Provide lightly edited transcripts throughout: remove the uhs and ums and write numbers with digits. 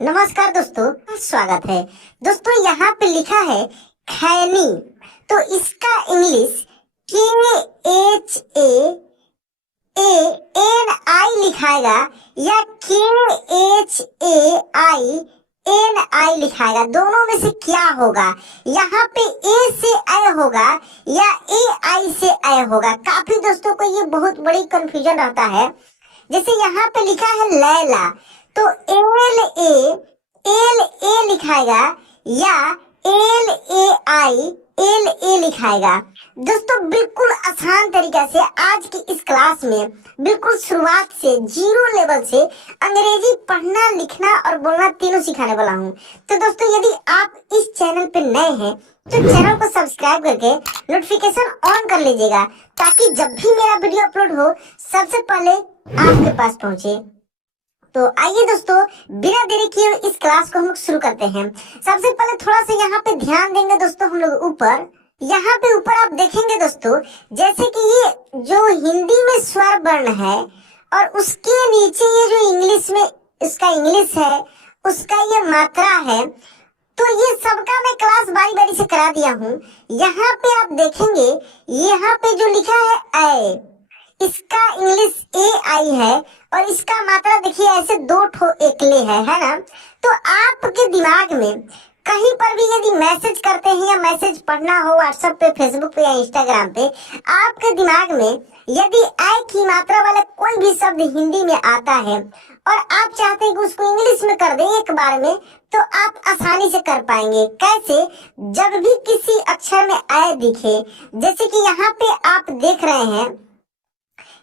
नमस्कार दोस्तों, स्वागत है। दोस्तों यहाँ पे लिखा है खैनी, तो इसका इंग्लिश KHAANI लिखाएगा या KHAINI लिखाएगा। दोनों में से क्या होगा? यहाँ पे A से A होगा या AI से A होगा। काफी दोस्तों को ये बहुत बड़ी कंफ्यूजन रहता है। जैसे यहाँ पे लिखा है लैला, तो एल ए लिखाएगा या LAI लिखाएगा। दोस्तों बिल्कुल आसान तरीके से आज की इस क्लास में बिल्कुल शुरुआत से जीरो लेवल से अंग्रेजी पढ़ना, लिखना और बोलना तीनों सिखाने वाला हूँ। तो दोस्तों यदि आप इस चैनल पे नए हैं तो चैनल को सब्सक्राइब करके नोटिफिकेशन ऑन कर लीजिएगा, ताकि जब भी मेरा वीडियो अपलोड हो सबसे पहले आपके पास पहुंचे। तो आइए दोस्तों, बिना देरी किए इस क्लास को हम लोग शुरू करते हैं। सबसे पहले थोड़ा सा यहाँ पे ध्यान देंगे दोस्तों हम लोग ऊपर। यहाँ पे ऊपर आप देखेंगे दोस्तों, जैसे कि ये जो हिंदी में स्वर वर्ण है और उसके नीचे ये जो इंग्लिश में इसका इंग्लिश है, उसका ये मात्रा है, तो ये सबका मैं क्लास बारी बारी से करा दिया हूँ। यहाँ पे आप देखेंगे, यहाँ पे जो लिखा है ए, इसका इंग्लिश AI है और इसका मात्रा देखिए ऐसे दो ठो एकले है ना। तो आपके दिमाग में कहीं पर भी यदि मैसेज करते हैं या मैसेज पढ़ना हो व्हाट्सएप पे, फेसबुक पे या इंस्टाग्राम पे, आपके दिमाग में यदि ए की मात्रा वाला कोई भी शब्द हिंदी में आता है और आप चाहते हैं कि उसको इंग्लिश में कर दें एक बार में, तो आप आसानी से कर पाएंगे। कैसे? जब भी किसी अक्षर में ए दिखे, जैसे कि यहाँ पे आप देख रहे हैं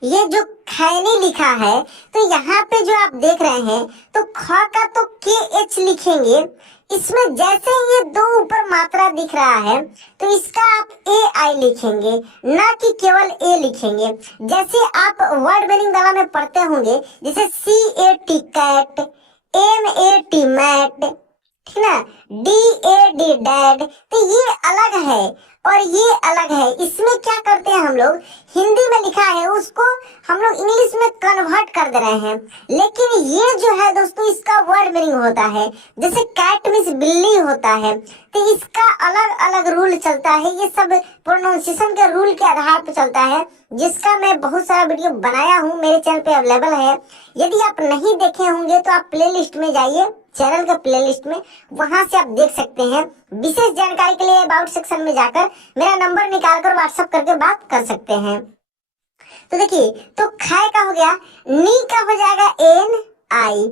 ये जो खैनी लिखा है, तो यहाँ पे जो आप देख रहे हैं तो ख का तो KH लिखेंगे। इसमें जैसे ये दो ऊपर मात्रा दिख रहा है तो इसका आप AI लिखेंगे, ना कि केवल A लिखेंगे। जैसे आप वर्ड मीनिंग वाला में पढ़ते होंगे, जैसे CAT कैट, MAT मैट, ठीक ना, DAD डैड, तो ये अलग है और ये अलग है। इसमें क्या करते हैं हम लोग, हिंदी में लिखा है उसको हम लोग इंग्लिश में कन्वर्ट कर दे रहे हैं। लेकिन ये जो है दोस्तों, इसका वर्ड मीनिंग होता है। जैसे कैट मीन्स बिल्ली होता है, तो इसका अलग अलग रूल चलता है। ये सब प्रोनाउंसिएशन के रूल के आधार पर चलता है, जिसका मैं बहुत सारा वीडियो बनाया हूँ, मेरे चैनल पे अवेलेबल है। यदि आप नहीं देखे होंगे तो आप प्लेलिस्ट में जाइए, चैनल के प्लेलिस्ट में, वहां से आप देख सकते हैं। विशेष जानकारी के लिए अबाउट सेक्शन में जाकर मेरा नंबर निकालकर व्हाट्सएप करके बात कर सकते हैं। तो देखिए, तो खै का हो गया, नी का हो जाएगा NI,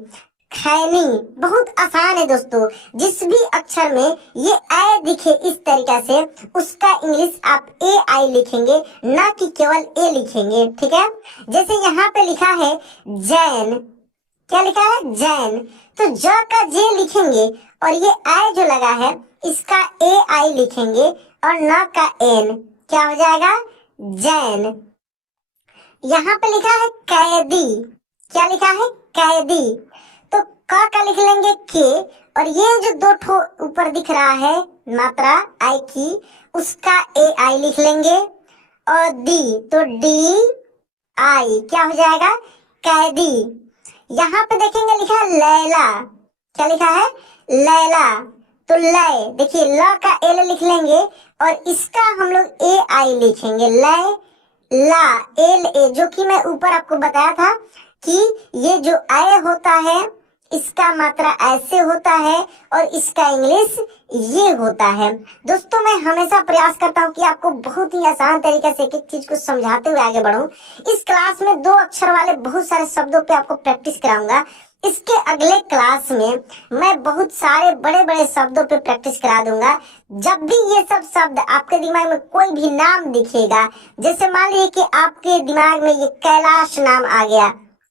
खैनी। बहुत आसान है दोस्तों, जिस भी अक्षर में ये ए दिखे इस तरीके से उसका इंग्लिश आप AI लिखेंगे, ना कि केवल A लिखेंगे, ठीक है। जैसे यहाँ पे लिखा है जैन, क्या लिखा है? जैन, तो ज का J लिखेंगे और ये I जो लगा है इसका AI लिखेंगे और न का N, क्या हो जाएगा? जैन। यहाँ पे लिखा है कैदी, क्या लिखा है? कैदी, तो क का लिख लेंगे K और ये जो दो ठो ऊपर दिख रहा है मात्रा I की, उसका AI लिख लेंगे और D, तो DI, क्या हो जाएगा? कैदी। यहाँ पे देखेंगे लिखा है लैला, क्या लिखा है? लैला, तो लय, देखिए ल का L लिख लेंगे और इसका हम लोग AI लिखेंगे, लय ला LA, जो कि मैं ऊपर आपको बताया था कि ये जो A होता है इसका मात्रा ऐसे होता है और इसका इंग्लिश ये होता है। दोस्तों मैं हमेशा प्रयास करता हूँ कि आपको बहुत ही आसान तरीके से एक एक चीज को समझाते हुए आगे बढ़ूं। इस क्लास में दो अक्षर वाले बहुत सारे शब्दों पे आपको प्रैक्टिस कराऊंगा। इसके अगले क्लास में मैं बहुत सारे बड़े बड़े शब्दों पे प्रैक्टिस करा दूंगा। जब भी ये सब शब्द आपके दिमाग में कोई भी नाम दिखेगा, जैसे मान लीजिए कि आपके दिमाग में ये कैलाश नाम आ गया,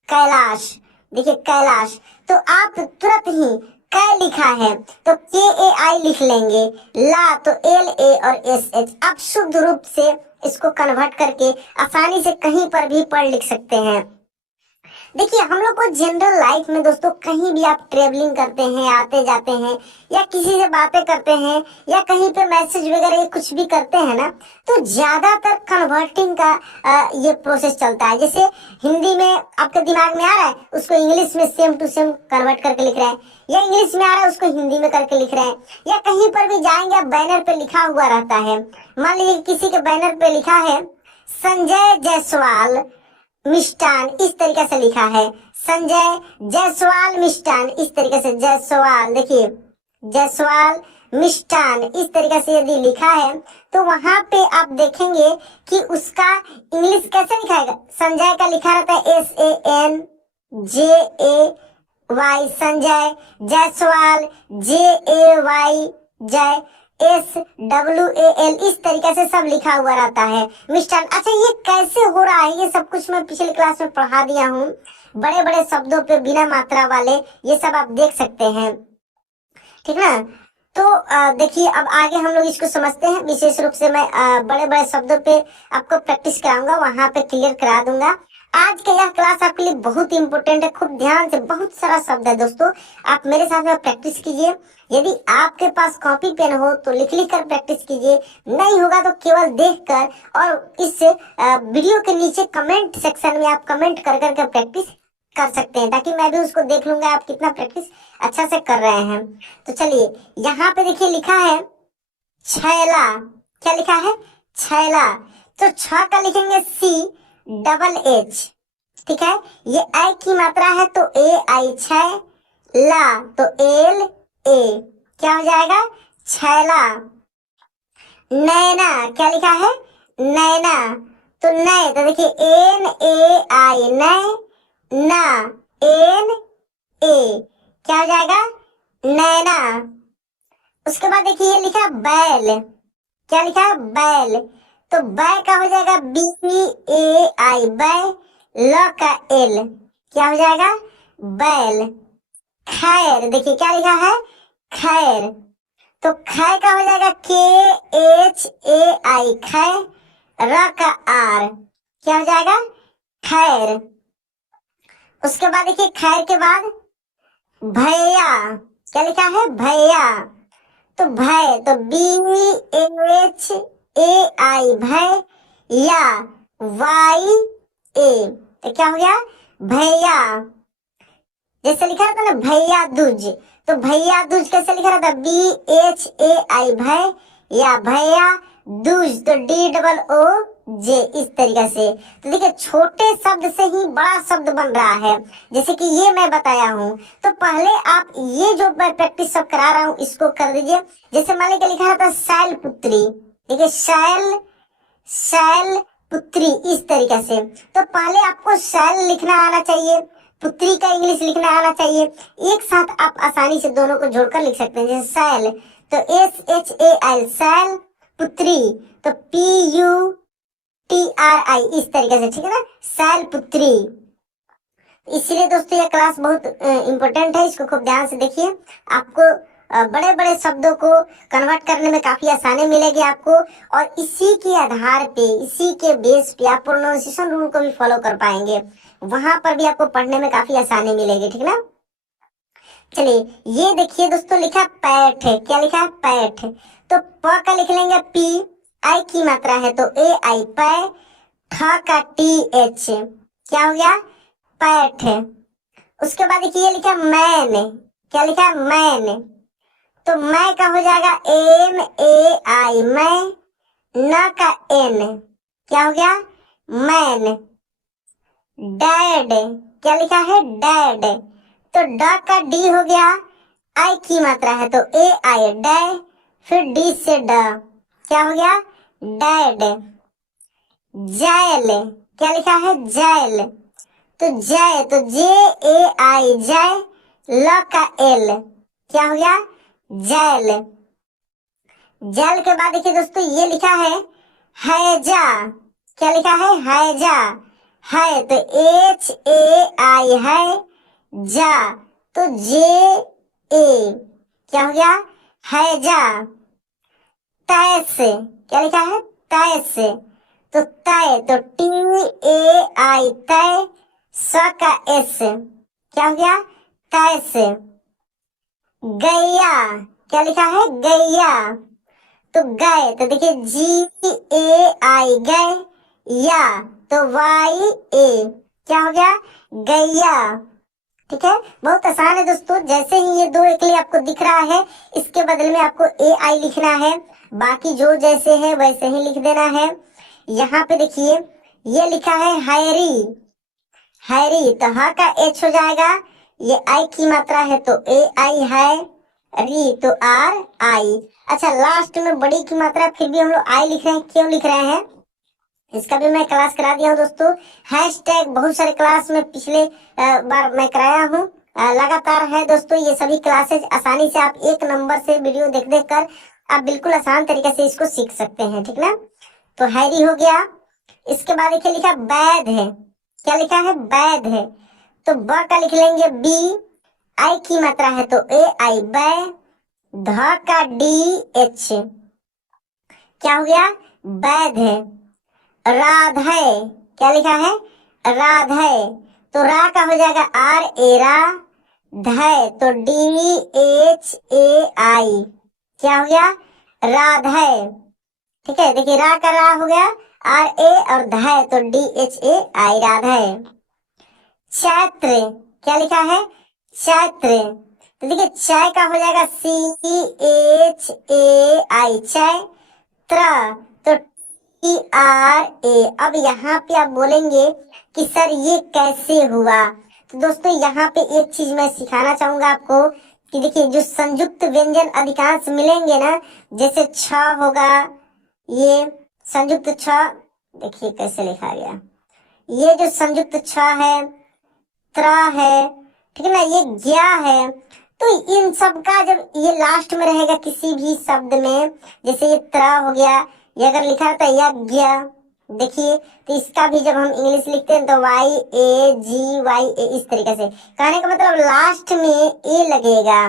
कैलाश, देखिए कैलाश, तो आप तुरंत ही कै लिखा है तो KAI लिख लेंगे, ला तो LA और SH। आप शुद्ध रूप से इसको कन्वर्ट करके आसानी से कहीं पर भी पढ़ लिख सकते हैं। देखिए हम लोग को जनरल लाइफ में दोस्तों कहीं भी आप ट्रेवलिंग करते हैं, आते जाते हैं, या किसी से बातें करते हैं, या कहीं पे मैसेज वगैरह कुछ भी करते हैं ना, तो ज्यादातर कन्वर्टिंग का ये प्रोसेस चलता है। जैसे हिंदी में आपके दिमाग में आ रहा है, उसको इंग्लिश में सेम टू सेम कन्वर्ट करके लिख रहे हैं, या इंग्लिश में आ रहा है उसको हिंदी में करके लिख रहे हैं, या कहीं पर भी जाएंगे आप बैनर पे लिखा हुआ रहता है। मान लीजिए किसी के बैनर पे लिखा है संजय जायसवाल मिष्टान, इस तरीके से लिखा है संजय जायसवाल मिष्टान, इस तरीके से जायसवाल, देखिए जायसवाल मिष्टान, इस तरीके से यदि लिखा है तो वहां पे आप देखेंगे कि उसका इंग्लिश कैसे लिखा है। संजय का लिखा रहता है SANJAY, संजय, जायसवाल JAY, जय SWAL, इस तरीके से सब लिखा हुआ रहता है मिष्टान। अच्छा ये कैसे हो रहा है, ये सब कुछ मैं पिछले क्लास में पढ़ा दिया हूँ, बड़े बड़े शब्दों पे बिना मात्रा वाले, ये सब आप देख सकते हैं, ठीक ना। तो देखिए अब आगे हम लोग इसको समझते हैं। विशेष रूप से मैं बड़े बड़े शब्दों पे आपको प्रैक्टिस कराऊंगा, वहां पे क्लियर करा दूंगा। आज का यह क्लास आपके लिए बहुत इंपॉर्टेंट है, खूब ध्यान से, बहुत सारा शब्द है दोस्तों, आप मेरे साथ में प्रैक्टिस कीजिए। यदि आपके पास कॉपी पेन हो तो लिख लिख कर प्रैक्टिस कीजिए, नहीं होगा तो केवल देखकर और इस वीडियो के नीचे कमेंट सेक्शन में आप कमेंट कर कर प्रैक्टिस कर सकते हैं, ताकि मैं भी उसको देख लूंगा आप कितना प्रैक्टिस अच्छा से कर रहे हैं। तो चलिए यहाँ पे देखिए लिखा है छैला, क्या लिखा है छैला, तो छ का लिखेंगे CHH, ठीक है। ये आई की मात्रा है तो AI, छै, ला तो LA, क्या हो जाएगा छैला। नैना, क्या लिखा है नैना, तो नए तो देखिए NAI, नए, ना NA, क्या हो जाएगा नैना। उसके बाद देखिए ये लिखा बैल, क्या लिखा है बैल, तो बै का हो जाएगा BAI, बै, ल का L, क्या हो जाएगा बैल। खैर, देखिए क्या लिखा है खैर, तो खै का हो जाएगा KHAI, खै, र का R, क्या हो जाएगा खैर। उसके बाद देखिए खैर के बाद भैया, क्या लिखा है भैया, तो भय तो BHAI, भय, या YA, तो क्या हो गया भैया। जैसे लिखा रहता ना भैया दूज, तो भैया दूज कैसे लिखा रहता BHAI, भय, या भैया दूज तो DOOJ, इस तरीके से। तो देखिए छोटे शब्द से ही बड़ा शब्द बन रहा है, जैसे कि ये मैं बताया हूँ। तो पहले आप ये जो मैं प्रैक्टिस सब करा रहा हूँ इसको कर दीजिए। जैसे मान लीजिए लिखा रहता शैल पुत्री, देखिए शैल, शैल पुत्री, इस तरीके से। तो पहले आपको शैल लिखना आना चाहिए, पुत्री का इंग्लिश लिखना आना चाहिए, एक साथ आप आसानी से दोनों को जोड़कर लिख सकते हैं। जैसे शैल तो SHAL, शैल, पुत्री तो PUTRI, इस तरीके से, ठीक है ना, शैल पुत्री। इसलिए दोस्तों यह क्लास बहुत इम्पोर्टेंट है, इसको खूब ध्यान से देखिए, आपको बड़े बड़े शब्दों को कन्वर्ट करने में काफी आसानी मिलेगी आपको, और इसी के आधार पे, इसी के बेस पे आप प्रोनाउंसिएशन रूल को भी फॉलो कर पाएंगे, वहां पर भी आपको पढ़ने में काफी आसानी मिलेगी, ठीक ना। चलिए ये देखिए दोस्तों लिखा पैठ, क्या लिखा है पैठ, तो प का लिख लेंगे P, आई की मात्रा है तो AI, पै, ठ का TH, क्या हो गया पैठ। उसके बाद देखिए ये लिखा मैन, क्या लिखा है मैन, तो मैं का हो जाएगा MAI, मैं, न का N, क्या हो गया मैन। डैड, क्या लिखा है डैड, तो ड का D हो गया, आई की मात्रा है तो AI, डै, फिर D से ड, क्या हो गया डैड। जैल, क्या लिखा है जैल, तो जय तो JAI, जय, ल का L, क्या हो गया जैल। जैल के बाद देखिए दोस्तों ये लिखा है हैजा, क्या लिखा है हैजा, है तो HAI, है, जा तो JA, क्या हो गया हैजा। तैस, क्या लिखा है तैस, तो तय तो TAI, तय, स का एस क्या हो गया, कैसे। गैया क्या लिखा है, गैया। तो गए तो देखिए GAI गए, या तो YA क्या हो गया, गैया। ठीक है, बहुत आसान है दोस्तों। जैसे ही ये दो एकली आपको दिख रहा है, इसके बदले में आपको AI लिखना है, बाकी जो जैसे है वैसे ही लिख देना है। यहाँ पे देखिए ये लिखा है हैरी, हैरी तो ह का H हो जाएगा, ये I की मात्रा है तो AI है, री तो RI। अच्छा, लास्ट में बड़ी की मात्रा फिर भी हम लोग आई लिख रहे हैं, क्यों लिख रहे हैं इसका भी मैं क्लास करा दिया हूँ दोस्तों। हैशटैग बहुत सारे क्लास में पिछले बार मैं कराया हूँ, लगातार है दोस्तों। ये सभी क्लासेज आसानी से आप एक नंबर से वीडियो देख देख कर आप बिल्कुल आसान तरीके से इसको सीख सकते हैं, ठीक ना। तो हैरी हो गया। इसके बाद देखिए लिखा बैध है, क्या लिखा है, बैध है। तो ब का लिख लेंगे B, आई की मात्रा है तो AI बै, ध का DH क्या हो गया, बैध है। राधे क्या लिखा है, राधे तो रा का हो जाएगा RA रा, धय तो DHAI क्या हो गया, राधे। ठीक है, देखिए रा का रा हो गया RA और धय तो DHAI राधे। चैत्र क्या लिखा है, चैत्र तो देखिए चय का हो जाएगा CHAI चैत्र तो TRA। अब यहाँ पे आप बोलेंगे कि सर ये कैसे हुआ, तो दोस्तों यहाँ पे एक चीज मैं सिखाना चाहूंगा आपको कि देखिए जो संयुक्त व्यंजन अधिकांश मिलेंगे ना, जैसे छ होगा, ये संयुक्त छ, देखिए कैसे लिखा गया, ये जो संयुक्त छ है, त्र है, ठीक है ना, ये ज्ञा है। तो इन सब का जब ये लास्ट में रहेगा किसी भी शब्द में, जैसे ये त्र हो गया, ये अगर लिखा रहता है यज्ञ, देखिए तो इसका भी जब हम इंग्लिश लिखते हैं तो YAGYA इस तरीके से। कहने का मतलब लास्ट में ए लगेगा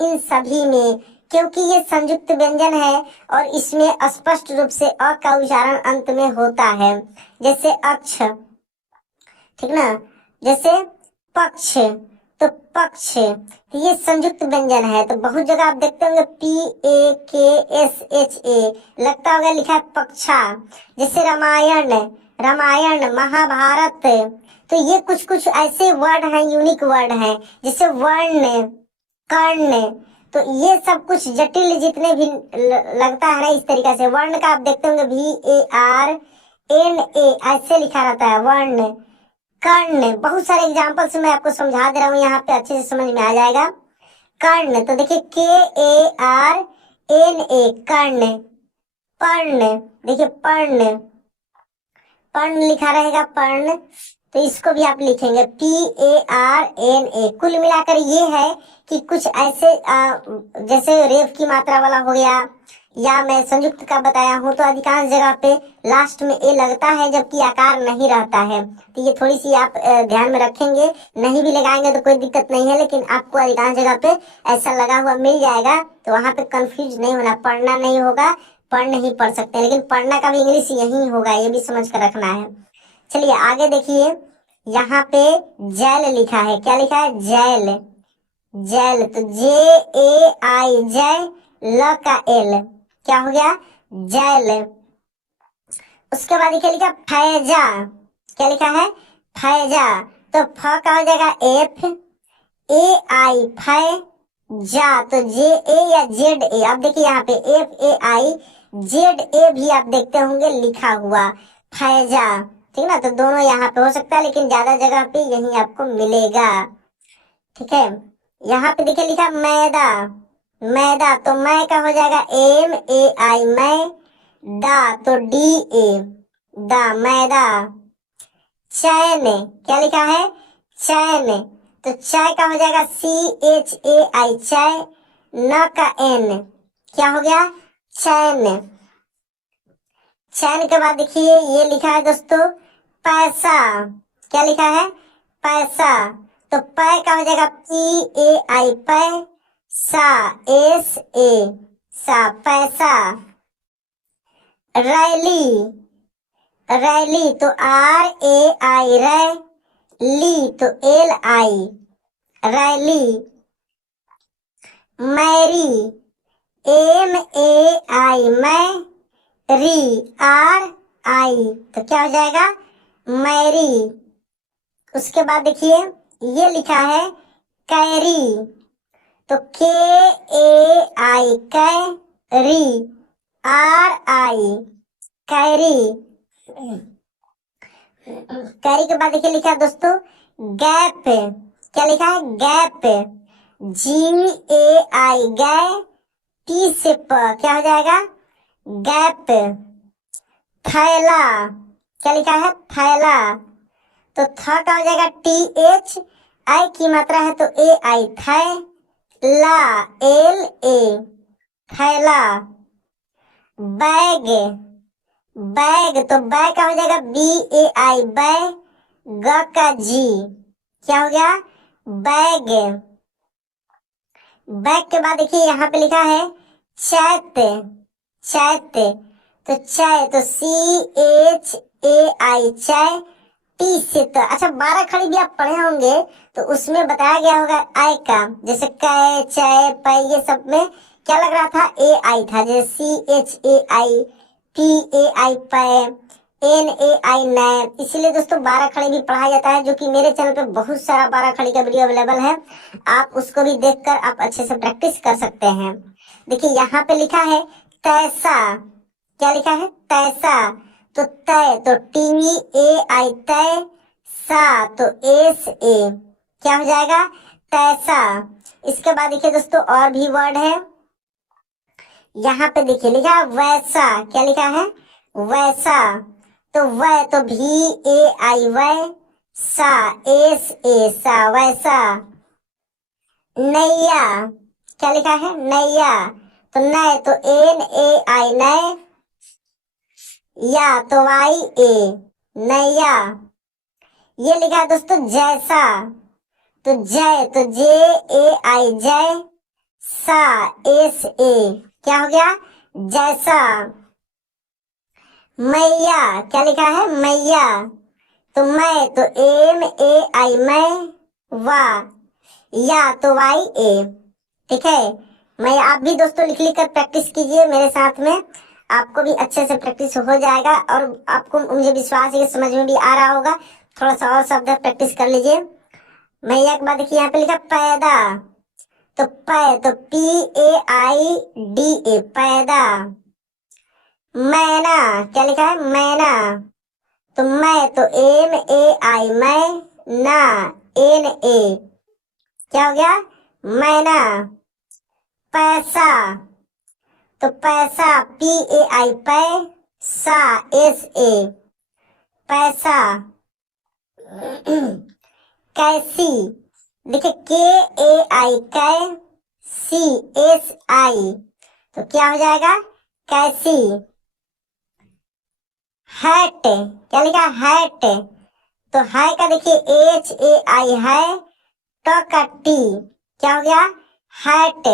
इन सभी में, क्योंकि ये संयुक्त व्यंजन है और इसमें स्पष्ट रूप से अ का उच्चारण अंत में होता है। जैसे अक्ष, ठीक ना, जैसे पक्ष तो पक्ष, तो ये संयुक्त व्यंजन है। तो बहुत जगह आप देखते होंगे PAKSHA लगता होगा लिखा है पक्षा। जैसे रामायण, रामायण, महाभारत, तो ये कुछ कुछ ऐसे वर्ड हैं, यूनिक वर्ड हैं। जैसे वर्ण, कर्ण, तो ये सब कुछ जटिल जितने भी लगता है ना, इस तरीके से। वर्ण का आप देखते होंगे VARNA ऐसे लिखा रहता है वर्ण, कर्ण। बहुत सारे एग्जाम्पल से मैं आपको समझा दे रहा हूँ, यहाँ पे अच्छे से समझ में आ जाएगा। कर्ण तो देखिए KARNA कर्ण। पर्ण देखिए पर्ण, पर्ण लिखा रहेगा पर्ण, तो इसको भी आप लिखेंगे PARNA। कुल मिलाकर ये है कि कुछ ऐसे जैसे रेफ की मात्रा वाला हो गया, या मैं संयुक्त का बताया हूँ, तो अधिकांश जगह पे लास्ट में ए लगता है जबकि आकार नहीं रहता है। तो ये थोड़ी सी आप ध्यान में रखेंगे, नहीं भी लगाएंगे तो कोई दिक्कत नहीं है, लेकिन आपको अधिकांश जगह पे ऐसा लगा हुआ मिल जाएगा, तो वहां पे कंफ्यूज नहीं होना, पढ़ना नहीं होगा, पढ़ नहीं पढ़ सकते, लेकिन पढ़ना का भी इंग्लिश यही होगा, ये भी समझ कर रखना है। चलिए आगे देखिए, यहाँ पे जैल लिखा है, क्या लिखा है, जैल, जैल तो JAI जय, ल का L क्या हो गया, जैल। उसके बाद देखिए लिखा फैजा, क्या लिखा है, फैजा, तो फ का हो जाएगा FAI फै, जा तो JA या ZA। आप देखिए यहाँ पे FAI ZA भी आप देखते होंगे लिखा हुआ, फैजा, ठीक ना। तो दोनों यहाँ पे हो सकता है, लेकिन ज्यादा जगह पे यही आपको मिलेगा, ठीक है। यहाँ पे देखिए लिखा मैदा, मैदा तो मैं का हो जाएगा MAI मैं, दा तो DA दा, मैदा। चैन क्या लिखा है, चैन तो चाय का हो जाएगा CHAI चाय, न का N क्या हो गया, चैन। चैन के बाद देखिए ये लिखा है दोस्तों पैसा, क्या लिखा है, पैसा, तो पै का हो जाएगा PAI पै, सा SA सा, पैसा। रैली, रैली तो RAI रै, ली तो L I, rally. Marry, M A I, मैं, री, आर आई, तो क्या हो जाएगा, मैरी। उसके बाद देखिए ये लिखा है कैरी, तो K A I, carry, R I, carry. Carry के बाद देखिए लिखा है दोस्तों गैप, क्या लिखा है, गैप, जी ए आई, गै, टी से प, क्या हो जाएगा, गैप। थैला, क्या लिखा है, थैला, तो थ का हो जाएगा टी एच, आई की मात्रा है तो ए आई, थे, ला, एल ए, थैला। बैग, बैग, तो बैग का हो जाएगा बी ए आई, बै, ग का जी, क्या हो गया, बैग। बैग के बाद देखिए यहाँ पे लिखा है चैत, चैत, तो चै, तो सी एच ए आई, चै, टी से तो, अच्छा 12 खड़ी भी आप पढ़े होंगे तो उसमें बताया गया होगा आई का, जैसे कै, चै, पै, ये सब में क्या लग रहा था, ए आई था, जैसे C H A I, P A आई, पै, एन ए आई, नैन। इसीलिए दोस्तों 12 खड़ी भी पढ़ाया जाता है, जो कि मेरे चैनल पे बहुत सारा 12 खड़ी का वीडियो अवेलेबल है, आप उसको भी देखकर आप अच्छे से प्रैक्टिस कर सकते हैं। देखिए यहाँ पे लिखा है तैसा, क्या लिखा है, तैसा, तो तय, तो टी ए आई, तय, सा, तो एस ए, क्या हो जाएगा, तैसा। इसके बाद देखिए दोस्तों और भी वर्ड है, यहाँ पे देखिए लिखा है वैसा, क्या लिखा है, वैसा, तो वै, तो भी ए आई, वै, सा, एस ए, सा, वैसा। नैया, क्या लिखा है, नैया, तो नय, तो एन ए आई, नय, या, तो वाई ए, नैया। ये लिखा है दोस्तों जैसा, तो जय, तो जे ए आई, जय, सा, एस ए, क्या हो गया, जैसा। मैया, क्या लिखा है, मैया, तो मैं, तो एम ए आई, मैं, वा, या, तो वाई ए, ठीक है। मैं, आप भी दोस्तों लिख लिख कर प्रैक्टिस कीजिए मेरे साथ में, आपको भी अच्छे से प्रैक्टिस हो जाएगा और आपको, मुझे विश्वास है कि समझ में भी आ रहा होगा। थोड़ा सा और शब्द प्रैक्टिस कर लीजिए। मैया के बाद देखिए यहाँ पे लिखा पैदा, तो पै, तो P A I D A, पैदा। मैना, क्या लिखा है, मैना, तो मैं, तो एम ए आई, मैं, ना, एन ए, क्या हो गया, मैना। पैसा, तो पैसा, पी ए आई, पै, सा, एस ए, पैसा। कैसी, देखिए के ए आई, कै, सी एस आई, तो क्या हो जाएगा, कैसी। हैट, क्या लिखा, हैट, तो है का देखिए एच ए आई, है, ट का टी, क्या हो गया, हैट।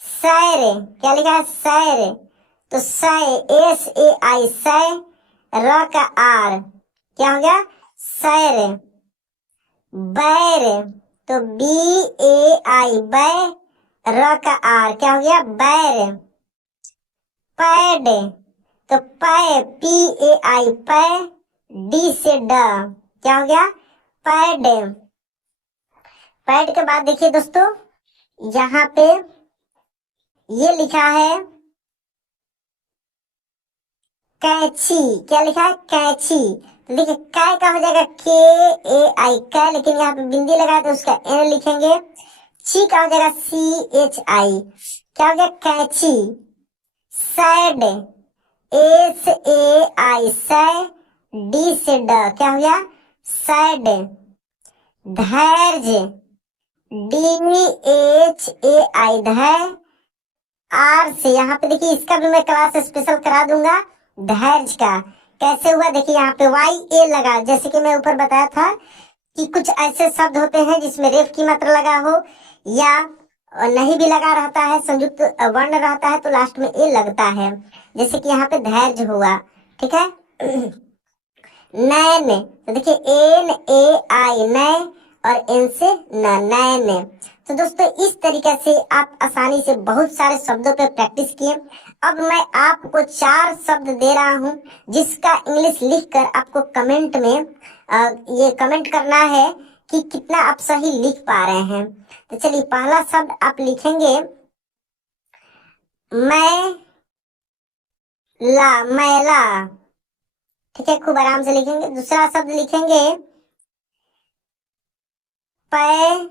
सैर, क्या लिखा है, सैर, तो सै, एस ए आई, सै, र का आर, क्या हो गया, सैर। बैर, तो बी ए आई, बै, र का आर, क्या हो गया, बैर। पैड, तो पै, पी ए आई, पै, डी से ड, क्या हो गया, पैड। पैड के बाद देखिए दोस्तों यहाँ पे ये लिखा है कैची, क्या लिखा है, कैची, तो देखिए कै का हो जाएगा के ए आई, कै, लेकिन यहाँ पे बिंदी लगा तो उसका एन लिखेंगे। ची का हो जाएगा सी एच आई, क्या हो गया, कैची। सैड, एस ए आई, सै, डी से ड, क्या हो गया, सैड। धैर्य, डी एच ए आई, धैर्य, आर से, यहाँ पे देखिए इसका भी मैं क्लास स्पेशल करा दूंगा धैर्य का कैसे हुआ। देखिए यहाँ पे वाई ए लगा, जैसे कि मैं ऊपर बताया था कि कुछ ऐसे शब्द होते हैं जिसमें रेफ की मात्रा लगा हो या नहीं भी लगा रहता है, संयुक्त वर्ण रहता है तो लास्ट में ए लगता है, जैसे कि यहाँ पे धैर्य हुआ, ठीक है। नैन। तो देखिए NAI नए और एन से नैन। तो दोस्तों इस तरीके से आप आसानी से बहुत सारे शब्दों पे प्रैक्टिस किए। अब मैं आपको 4 शब्द दे रहा हूं जिसका इंग्लिश लिखकर आपको कमेंट में ये कमेंट करना है कि कितना आप सही लिख पा रहे हैं। तो चलिए पहला शब्द आप लिखेंगे मैला। ठीक है, खूब आराम से लिखेंगे। दूसरा शब्द लिखेंगे पैनी।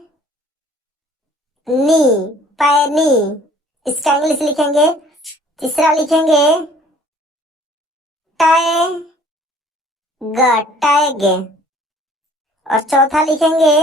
पैनी, इसका इंग्लिश लिखेंगे। तीसरा लिखेंगे टैग। टैग। और चौथा लिखेंगे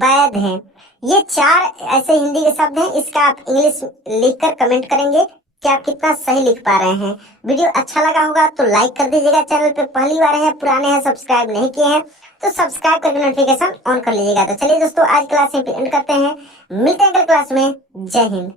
वैध है। ये 4 ऐसे हिंदी के शब्द हैं, इसका आप इंग्लिश लिखकर कमेंट करेंगे कि आप कितना सही लिख पा रहे हैं। वीडियो अच्छा लगा होगा तो लाइक कर दीजिएगा। चैनल पे पहली बार है, पुराने हैं, सब्सक्राइब नहीं किए हैं तो सब्सक्राइब करके नोटिफिकेशन ऑन कर लीजिएगा। तो चलिए दोस्तों आज क्लास यहीं पे एंड करते हैं, मिलते हैं अगले क्लास में। जय हिंद।